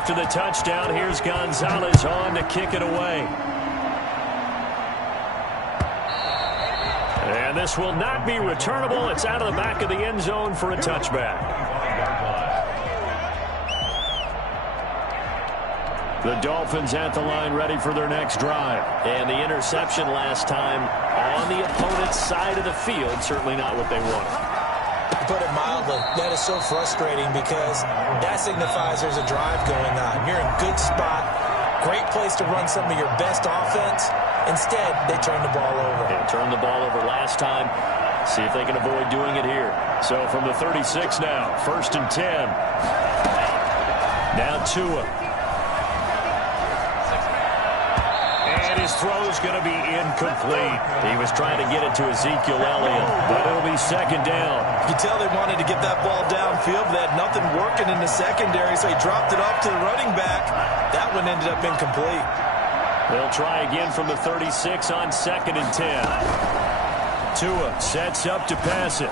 After the touchdown, here's Gonzalez on to kick it away. And this will not be returnable. It's out of the back of the end zone for a touchback. The Dolphins at the line ready for their next drive. And the interception last time on the opponent's side of the field, certainly not what they wanted. To put it mildly, that is so frustrating because that signifies there's a drive going on. You're in a good spot, great place to run some of your best offense. Instead, they turn the ball over. They turned the ball over last time. See if they can avoid doing it here. So from the 36 now, 1st and 10. Now Tua. And his throw is going to be incomplete. He was trying to get it to Ezekiel Elliott, but it'll be 2nd down. You can tell they wanted to get that ball downfield, but they had nothing working in the secondary, so he dropped it off to the running back. That one ended up incomplete. They'll try again from the 36 on 2nd and 10. Tua sets up to pass it.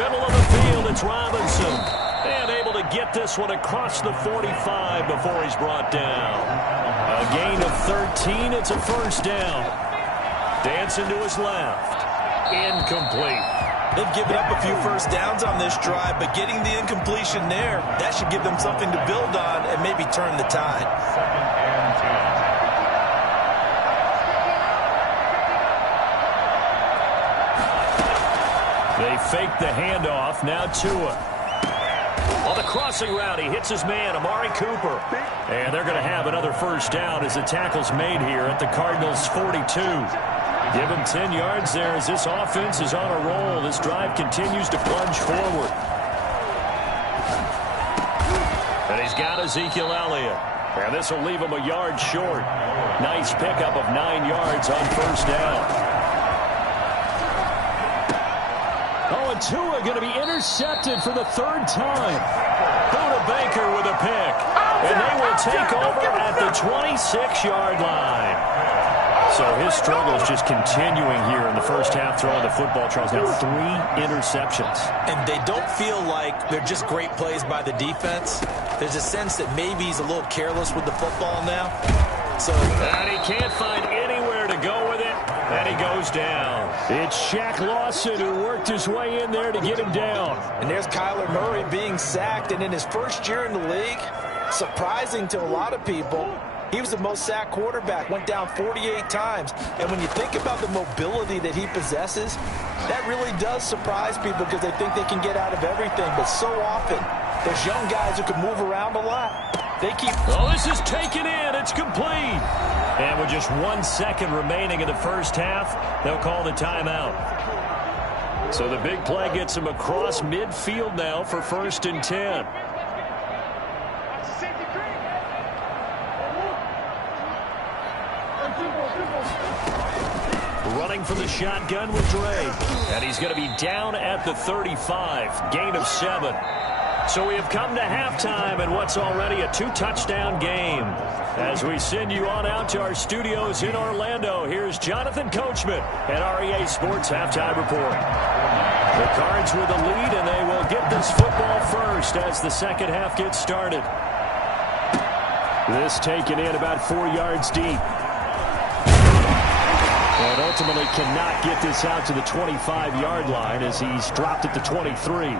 Middle of the field, it's Robinson. And able to get this one across the 45 before he's brought down. A gain of 13, it's a 1st down. Dancing to his left. Incomplete. They've given up a few 1st downs on this drive, but getting the incompletion there, that should give them something to build on and maybe turn the tide. 2nd and 10. They fake the handoff. Now Tua. On the crossing route, he hits his man, Amari Cooper. And they're going to have another 1st down as the tackle's made here at the Cardinals' 42. Give him 10 yards there as this offense is on a roll. This drive continues to plunge forward. And he's got Ezekiel Elliott. And this will leave him a yard short. Nice pickup of 9 yards on 1st down. Oh, and Tua going to be intercepted for the 3rd time. Buda Baker with a pick. And they will take over at the 26-yard line. So his struggle is just continuing here in the 1st half throwing the football. Charles, now 3 interceptions. And they don't feel like they're just great plays by the defense. There's a sense that maybe he's a little careless with the football now. And he can't find anywhere to go with it. And he goes down. It's Shaq Lawson who worked his way in there to get him down. And there's Kyler Murray being sacked. And in his 1st year in the league, surprising to a lot of people, he was the most sacked quarterback, went down 48 times. And when you think about the mobility that he possesses, that really does surprise people because they think they can get out of everything. But so often, there's young guys who can move around a lot. They keep... Oh, this is taken in. It's complete. And with just 1 second remaining in the 1st half, they'll call the timeout. So the big play gets him across midfield now for 1st and 10. Running from the shotgun with Dre. And he's going to be down at the 35. Gain of 7. So we have come to halftime in what's already a 2-touchdown game. As we send you on out to our studios in Orlando, here's Jonathan Coachman at REA Sports Halftime Report. The Cards with the lead, and they will get this football first as the 2nd half gets started. This taken in about 4 yards deep. And ultimately cannot get this out to the 25-yard line as he's dropped at the 23.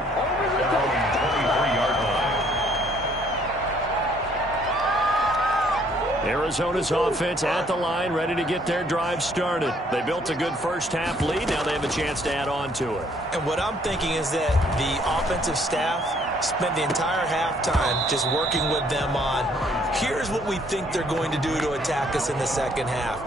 Arizona's offense at the line, ready to get their drive started. They built a good 1st half lead. Now they have a chance to add on to it. And what I'm thinking is that the offensive staff spent the entire halftime just working with them on, here's what we think they're going to do to attack us in the 2nd half.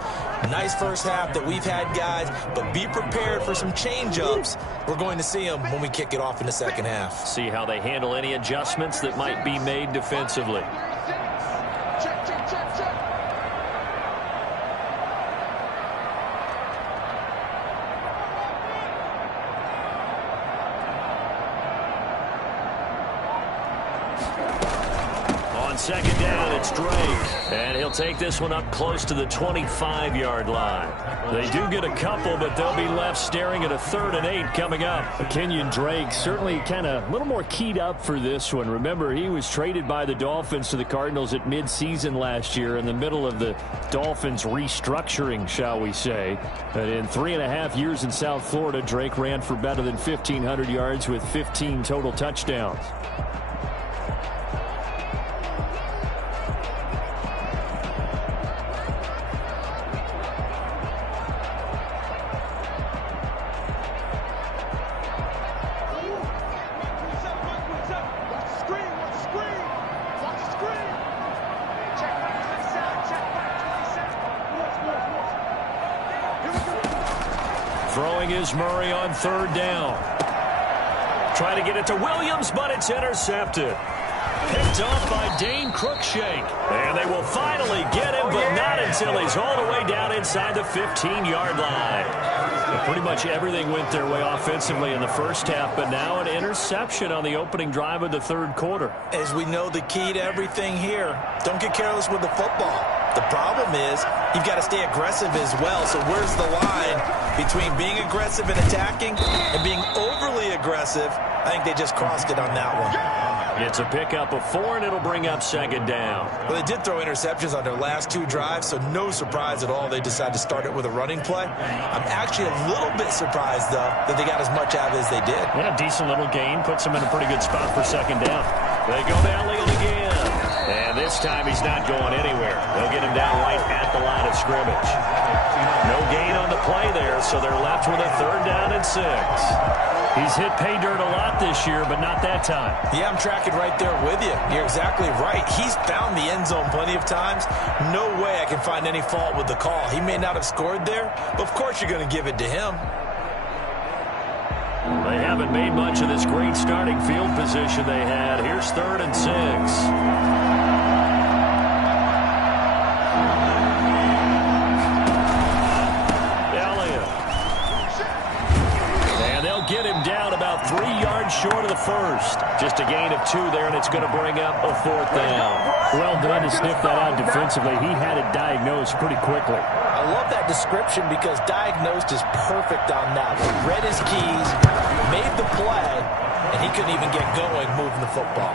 Nice 1st half that we've had, guys, but be prepared for some change-ups. We're going to see them when we kick it off in the 2nd half. See how they handle any adjustments that might be made defensively. on second down, it's Drake. And he'll take this one up close to the 25-yard line. They do get a couple, but they'll be left staring at a 3rd and 8 coming up. Kenyon Drake certainly kind of a little more keyed up for this one. Remember, he was traded by the Dolphins to the Cardinals at midseason last year in the middle of the Dolphins restructuring, shall we say. But in 3.5 years in South Florida, Drake ran for better than 1,500 yards with 15 total touchdowns. Throwing is Murray on 3rd down. Trying to get it to Williams, but it's intercepted. Picked off by Dane Cruikshank. And they will finally get him, but not until he's all the way down inside the 15-yard line. Well, pretty much everything went their way offensively in the first half, but now an interception on the opening drive of the 3rd quarter. As we know, the key to everything here, don't get careless with the football. The problem is you've got to stay aggressive as well. So where's the line between being aggressive and attacking and being overly aggressive? I think they just crossed it on that one. It's a pickup of 4, and it'll bring up 2nd down. Well, they did throw interceptions on their last 2 drives, so no surprise at all they decided to start it with a running play. I'm actually a little bit surprised, though, that they got as much out of it as they did. Yeah, decent little gain. Puts them in a pretty good spot for 2nd down. They go down Leland again. And this time he's not going anywhere. They'll get him down right at the line of scrimmage. No gain on the play there, so they're left with a 3rd down and 6. He's hit pay dirt a lot this year, but not that time. Yeah, I'm tracking right there with you. You're exactly right. He's found the end zone plenty of times. No way I can find any fault with the call. He may not have scored there, but of course you're going to give it to him. They haven't made much of this great starting field position they had. Here's 3rd and 6. Get him down about 3 yards short of the first. Just a gain of 2 there, and it's going to bring up a 4th down. Well done to sniff that out defensively. He had it diagnosed pretty quickly. I love that description because diagnosed is perfect on that one. Read his keys, made the play, and he couldn't even get going moving the football.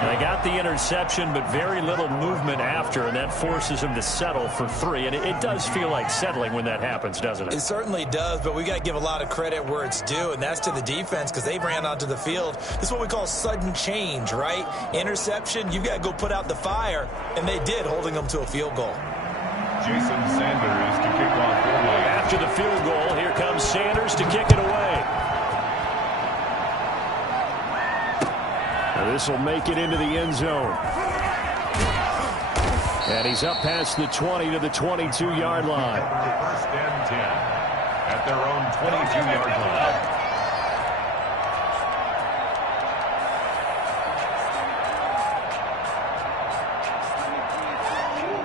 They got the interception, but very little movement after, and that forces him to settle for 3. And it does feel like settling when that happens, doesn't it? It certainly does, but we got to give a lot of credit where it's due, and that's to the defense because they ran onto the field. This is what we call sudden change, right? Interception, you've got to go put out the fire, and they did, holding them to a field goal. Jason Sanders to kick off the way. After the field goal, here comes Sanders to kick it away. This will make it into the end zone. And he's up past the 20 to the 22-yard line. 1st and 10 at their own 22-yard line.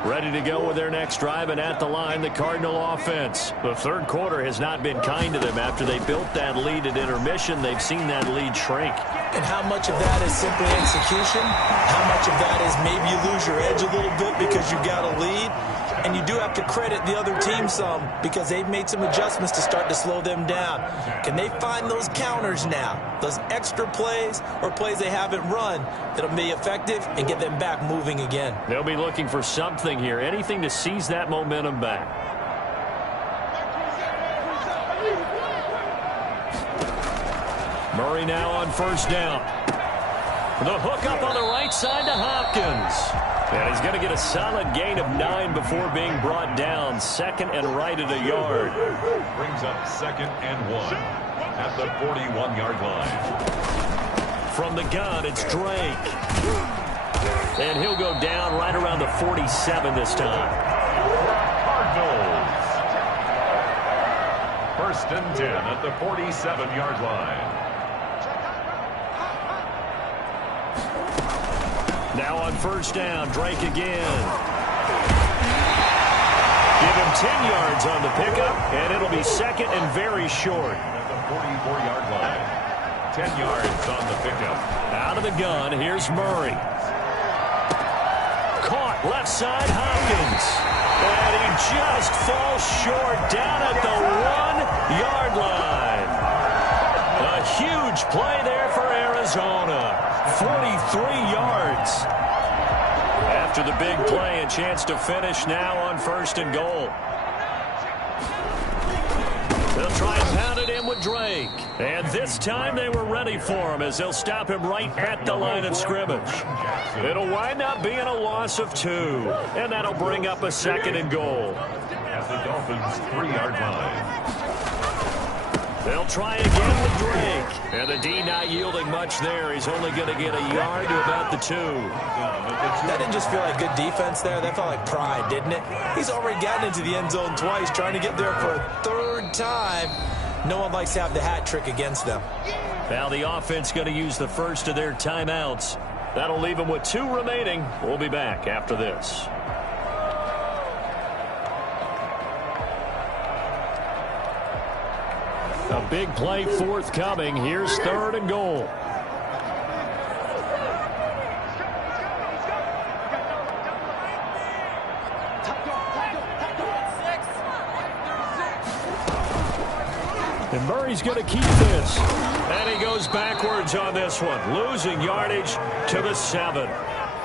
Ready to go with their next drive, and at the line, the Cardinal offense. The 3rd quarter has not been kind to them. After they built that lead at intermission, they've seen that lead shrink. And how much of that is simply execution? How much of that is maybe you lose your edge a little bit because you got a lead? And you do have to credit the other team some because they've made some adjustments to start to slow them down. Can they find those counters now, those extra plays or plays they haven't run that'll be effective and get them back moving again? They'll be looking for something here, anything to seize that momentum back. Murray now on 1st down. The hook up on the right side to Hopkins. And he's going to get a solid gain of 9 before being brought down. 2nd and right at a yard. Brings up 2nd and 1 at the 41-yard line. From the gun, it's Drake. And he'll go down right around the 47 this time. Cardinals. 1st and 10 at the 47-yard line. Now on 1st down, Drake again. Give him 10 yards on the pickup, and it'll be 2nd and very short. At the 44-yard line. 10 yards on the pickup. Out of the gun, here's Murray. Left side, Hopkins. And he just falls short down at the 1-yard line. A huge play there for Arizona. 43 yards. After the big play, a chance to finish now on 1st and goal. They'll try and pound it in with Drake. And this time they were ready for him as they'll stop him right at the line of scrimmage. It'll wind up being a loss of 2. And that'll bring up a 2nd and goal. At the Dolphins' 3-yard line. They'll try again with Drake. And the D not yielding much there. He's only going to get a yard to about the 2. That didn't just feel like good defense there. That felt like pride, didn't it? He's already gotten into the end zone twice, trying to get there for a 3rd time. No one likes to have the hat trick against them. Now the offense going to use the first of their timeouts. That'll leave them with 2 remaining. We'll be back after this. A big play forthcoming. Here's 3rd and goal. And Murray's going to keep this. And he goes backwards on this one, losing yardage to the 7.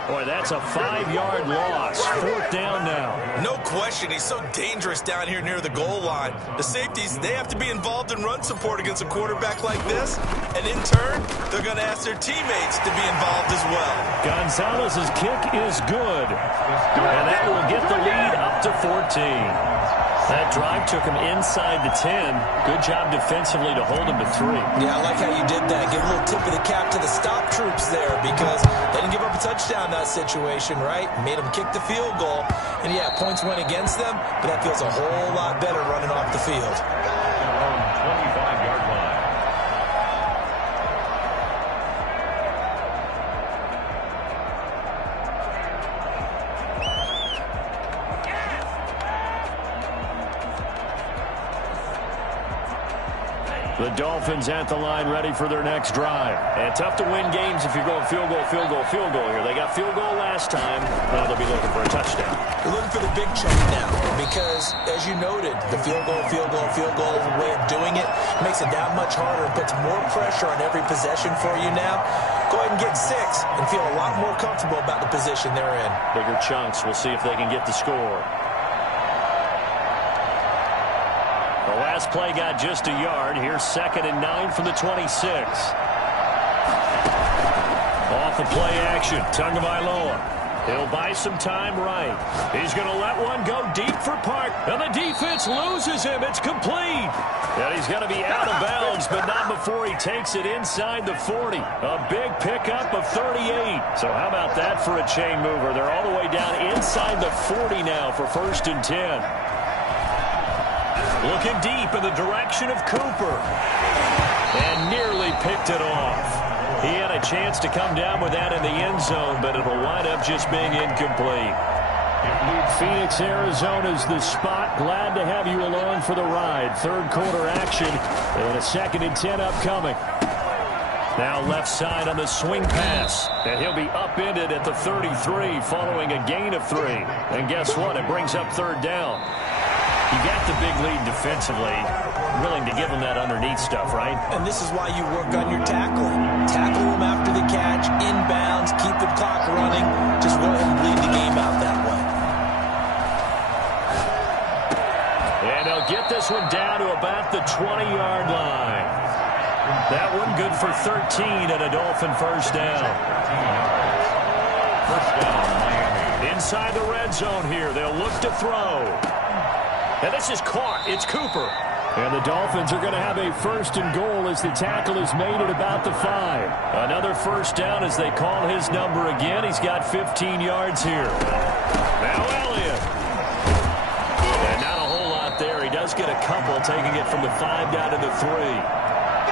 Boy, that's a 5-yard loss. 4th down now. No question, he's so dangerous down here near the goal line. The safeties, they have to be involved in run support against a quarterback like this. And in turn, they're going to ask their teammates to be involved as well. Gonzalez's kick is good. And that will get the lead up to 14. That drive took him inside the 10. Good job defensively to hold him to 3. Yeah, I like how you did that. Give a little tip of the cap to the stop troops there because they didn't give up a touchdown in that situation, right? Made them kick the field goal. And, yeah, points went against them, but that feels a whole lot better running off the field. 25-yard line. The Dolphins at the line ready for their next drive. And tough to win games if you're going field goal, field goal, field goal here. They got field goal last time. Now they'll be looking for a touchdown. They're looking for the big chunk now because, as you noted, the field goal, field goal, field goal way of doing it makes it that much harder and puts more pressure on every possession for you now. Go ahead and get 6 and feel a lot more comfortable about the position they're in. Bigger chunks. We'll see if they can get the score. The last play got just a yard. Here's 2nd and 9 from the 26. Off the play action, Tagovailoa. He'll buy some time right. He's going to let one go deep for Park. And the defense loses him. It's complete. And he's going to be out of bounds, but not before he takes it inside the 40. A big pickup of 38. So how about that for a chain mover? They're all the way down inside the 40 now for 1st and 10. Looking deep in the direction of Cooper. And nearly picked it off. He had a chance to come down with that in the end zone, but it'll wind up just being incomplete. Phoenix, Arizona's the spot. Glad to have you along for the ride. 3rd quarter action and a 2nd and 10 upcoming. Now left side on the swing pass. And he'll be upended at the 33 following a gain of 3. And guess what? It brings up 3rd down. You got the big lead defensively, willing to give them that underneath stuff, right? And this is why you work on your tackling. Tackle them after the catch, inbounds, keep the clock running. Just go ahead and bleed the game out that way. And they'll get this one down to about the 20-yard line. That one good for 13 and a Dolphin 1st down. Inside the red zone here, they'll look to throw. And this is caught. It's Cooper. And the Dolphins are going to have a 1st and goal as the tackle is made at about the 5. Another 1st down as they call his number again. He's got 15 yards here. Now Elliott. And not a whole lot there. He does get a couple, taking it from the 5 down to the 3.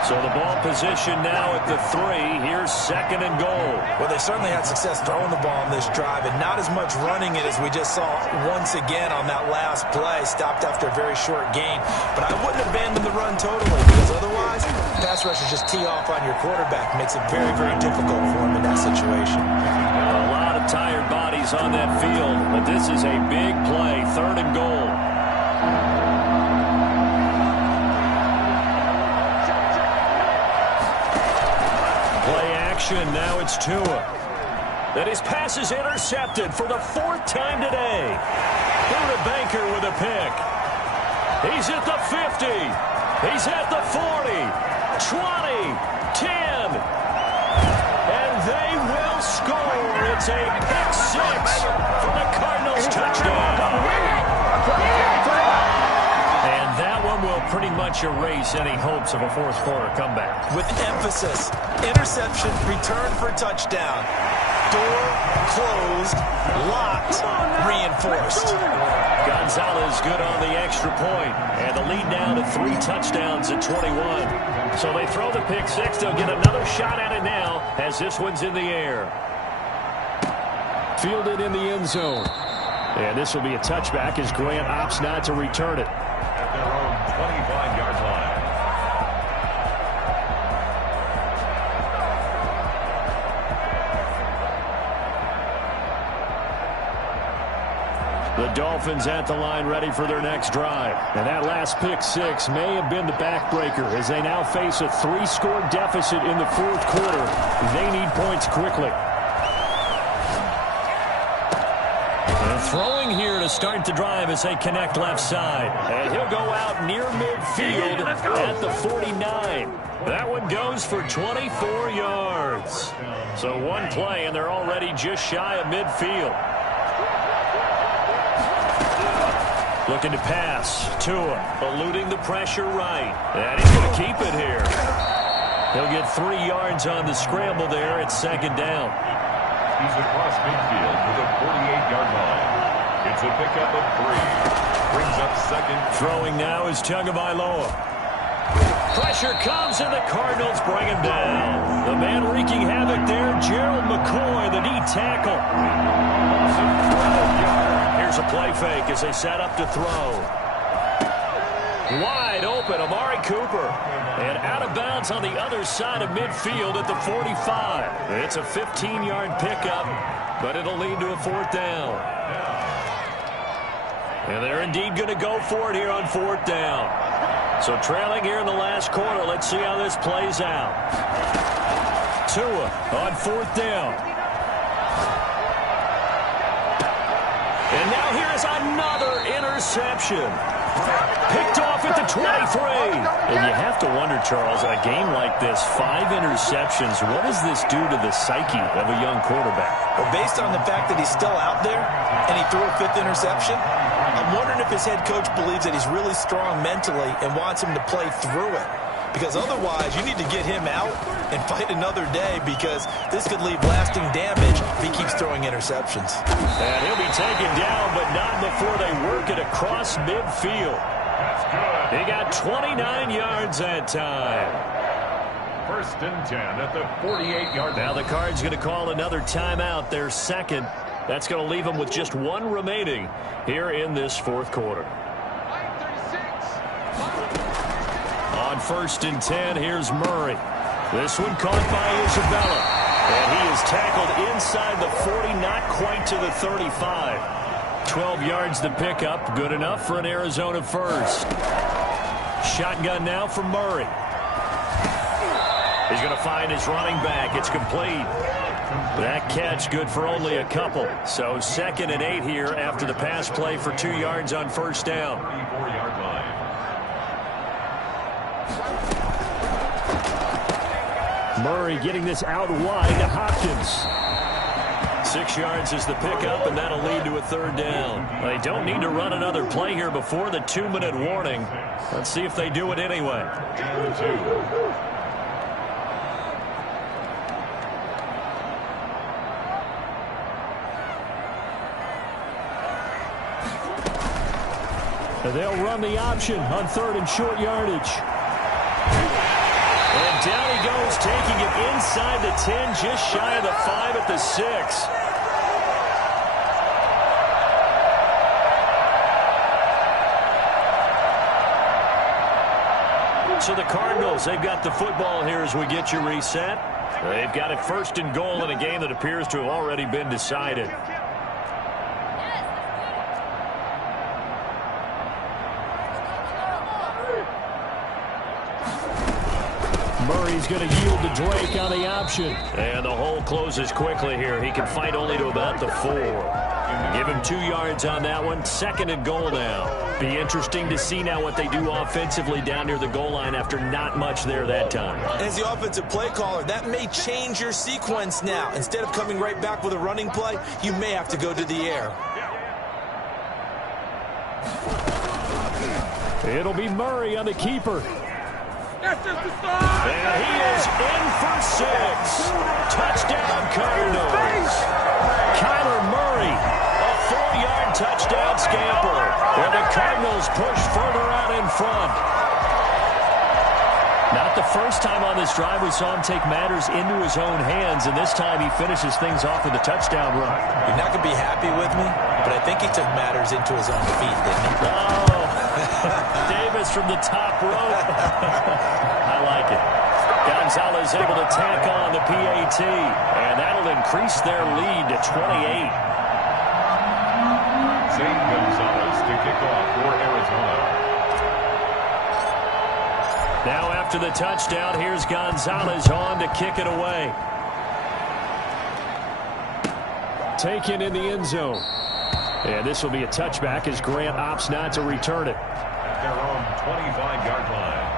So the ball position now at the 3. Here's 2nd and goal. Well, they certainly had success throwing the ball on this drive and not as much running it as we just saw once again on that last play. Stopped after a very short gain. But I wouldn't abandon the run totally because otherwise, pass pass rushers just tee off on your quarterback. Makes it very, very difficult for him in that situation. A lot of tired bodies on that field, but this is a big play, 3rd and goal. Play action, now it's Tua. And his pass is intercepted for the 4th time today. Buda Baker with a pick. He's at the 50. He's at the 40. 20. 10. And they will score. It's a pick 6 for the Cardinals touchdown. And that one will pretty much erase any hopes of a 4th quarter comeback. With emphasis, interception, return for touchdown. Door closed, locked, reinforced. Gonzalez good on the extra point, and the lead now to 3 touchdowns at 21. So they throw the pick 6. They'll get another shot at it now as this one's in the air. Fielded in the end zone. And this will be a touchback as Grant opts not to return it. At their own 25-yard line. The Dolphins at the line ready for their next drive. And that last pick 6 may have been the backbreaker as they now face a 3-score deficit in the 4th quarter. They need points quickly. And throwing here to start the drive as they connect left side. And he'll go out near midfield at the 49. That one goes for 24 yards. So one play and they're already just shy of midfield. Looking to pass. Tua eluding the pressure right. And he's going to keep it here. He'll get 3 yards on the scramble there at 2nd down. He's across midfield to the 48-yard line. It's a pickup of 3. Brings up 2nd. Throwing now is Tagovailoa. Pressure comes and the Cardinals bring him down. The man wreaking havoc there, Gerald McCoy, the knee tackle. Here's a play fake as they set up to throw. Wide open, Amari Cooper. And out of bounds on the other side of midfield at the 45. It's a 15-yard pickup, but it'll lead to a 4th down. And they're indeed going to go for it here on 4th down. So trailing here in the last quarter, let's see how this plays out. Tua on 4th down. And now here is another interception. Picked off at the 23. And you have to wonder, Charles, in a game like this, 5 interceptions, what does this do to the psyche of a young quarterback? Well, based on the fact that he's still out there and he threw a 5th interception, I'm wondering if his head coach believes that he's really strong mentally and wants him to play through it. Because otherwise, you need to get him out and fight another day because this could leave lasting damage if he keeps throwing interceptions. And he'll be taken down, but not before they work it across midfield. That's good. He got 29 yards that time. 1st and 10 at the 48-yard line. Now the Cards going to call another timeout, their 2nd. That's going to leave them with just 1 remaining here in this 4th quarter. On 1st and 10, here's Murray. This one caught by Isabella. And he is tackled inside the 40, not quite to the 35. 12 yards to pick up, good enough for an Arizona first. Shotgun now for Murray. He's going to find his running back. It's complete. That catch good for only a couple. So 2nd and 8 here after the pass play for 2 yards on 1st down. 34-yard line. Murray getting this out wide to Hopkins. 6 yards is the pickup, and that'll lead to a 3rd down. They don't need to run another play here before the 2-minute warning. Let's see if they do it anyway. 2. They'll run the option on 3rd and short yardage. And down he goes, taking it inside the 10, just shy of the 5 at the 6. So the Cardinals, they've got the football here as we get you reset. They've got it first and goal in a game that appears to have already been decided. Murray's going to yield to Drake on the option. And the hole closes quickly here. He can fight only to about the 4. Give him 2 yards on that one. Second and goal now. Be interesting to see now what they do offensively down near the goal line after not much there that time. As the offensive play caller, that may change your sequence now. Instead of coming right back with a running play, you may have to go to the air. It'll be Murray on the keeper. And he is in for 6. Touchdown, Cardinals. Kyler Murray, a 4-yard touchdown scamper. And the Cardinals push further out in front. Not the first time on this drive we saw him take matters into his own hands, and this time he finishes things off with a touchdown run. You're not going to be happy with me, but I think he took matters into his own feet, didn't he? Oh, Davis from the top rope. I like it. Gonzalez able to tack on the PAT, and that'll increase their lead to 28. Zane Gonzalez to kick off for Arizona. Now after the touchdown, here's Gonzalez on to kick it away. Taken in the end zone. And this will be a touchback as Grant opts not to return it. At their own 25-yard line.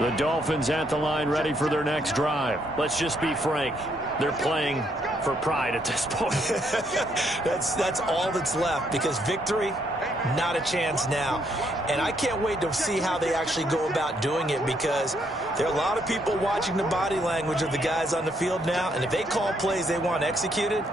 The Dolphins at the line ready for their next drive. Let's just be frank. They're playing for pride at this point. That's all that's left, because victory, not a chance now. And I can't wait to see how they actually go about doing it, because there are a lot of people watching the body language of the guys on the field now, and if they call plays they want executed,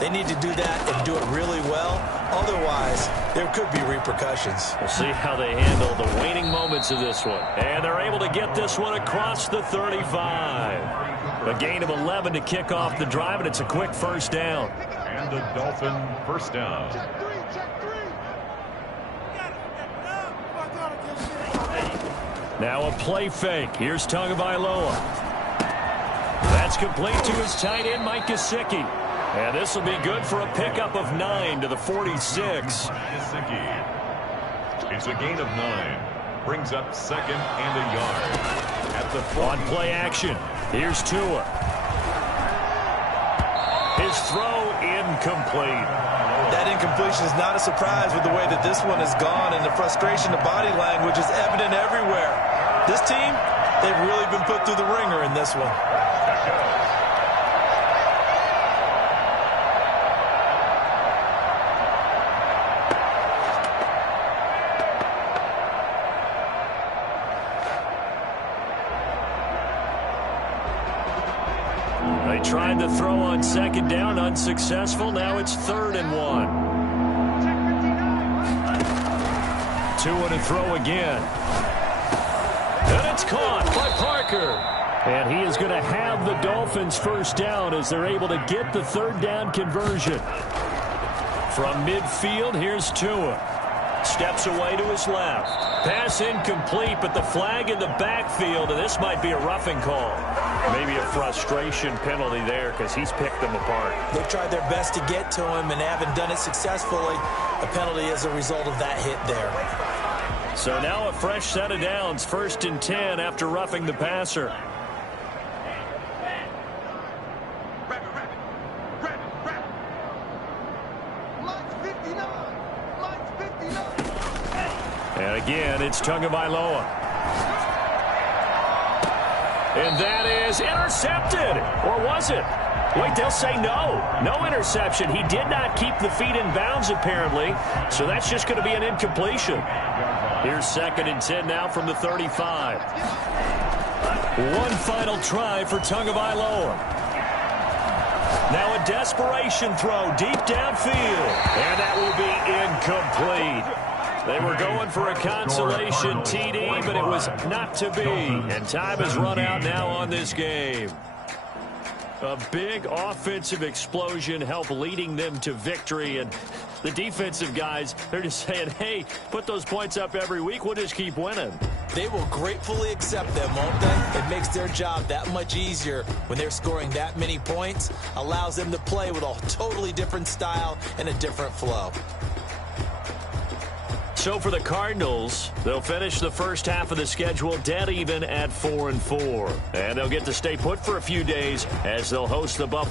they need to do that and do it really well. Otherwise, there could be repercussions. We'll see how they handle the waning moments of this one. And they're able to get this one across the 35. A gain of 11 to kick off the drive, and it's a quick first down. And a Dolphin first down. Now a play fake. Here's Tagovailoa. That's complete to his tight end, Mike Gesicki. And this will be good for a pickup of 9 to the 46. It's a gain of 9. Brings up second and a yard. At the 40. On play action, here's Tua. His throw incomplete. That incompletion is not a surprise with the way that this one has gone, and the frustration, the body language is evident everywhere. This team, they've really been put through the ringer in this one. They tried the throw on second down, unsuccessful. Now it's 3rd and 1. Tua to throw again. And it's caught by Parker. And he is going to have the Dolphins first down as they're able to get the 3rd down conversion. From midfield, here's Tua. Steps away to his left. Pass incomplete, but the flag in the backfield, and this might be a roughing call. Maybe a frustration penalty there because he's picked them apart. They've tried their best to get to him and haven't done it successfully. A penalty as a result of that hit there. So now a fresh set of downs, 1st and 10 after roughing the passer. And again, it's Tagovailoa. And that is intercepted. Or was it? Wait, they'll say no. No interception. He did not keep the feet in bounds, apparently. So that's just going to be an incompletion. Here's 2nd and 10 now from the 35. One final try for Tagovailoa. Now a desperation throw deep downfield. And that will be incomplete. They were going for a consolation TD, but it was not to be. And time has run out now on this game. A big offensive explosion helped leading them to victory. And the defensive guys, they're just saying, hey, put those points up every week. We'll just keep winning. They will gratefully accept them, won't they? It makes their job that much easier when they're scoring that many points. Allows them to play with a totally different style and a different flow. So for the Cardinals, they'll finish the first half of the schedule dead even at 4-4. And they'll get to stay put for a few days as they'll host the Buffalo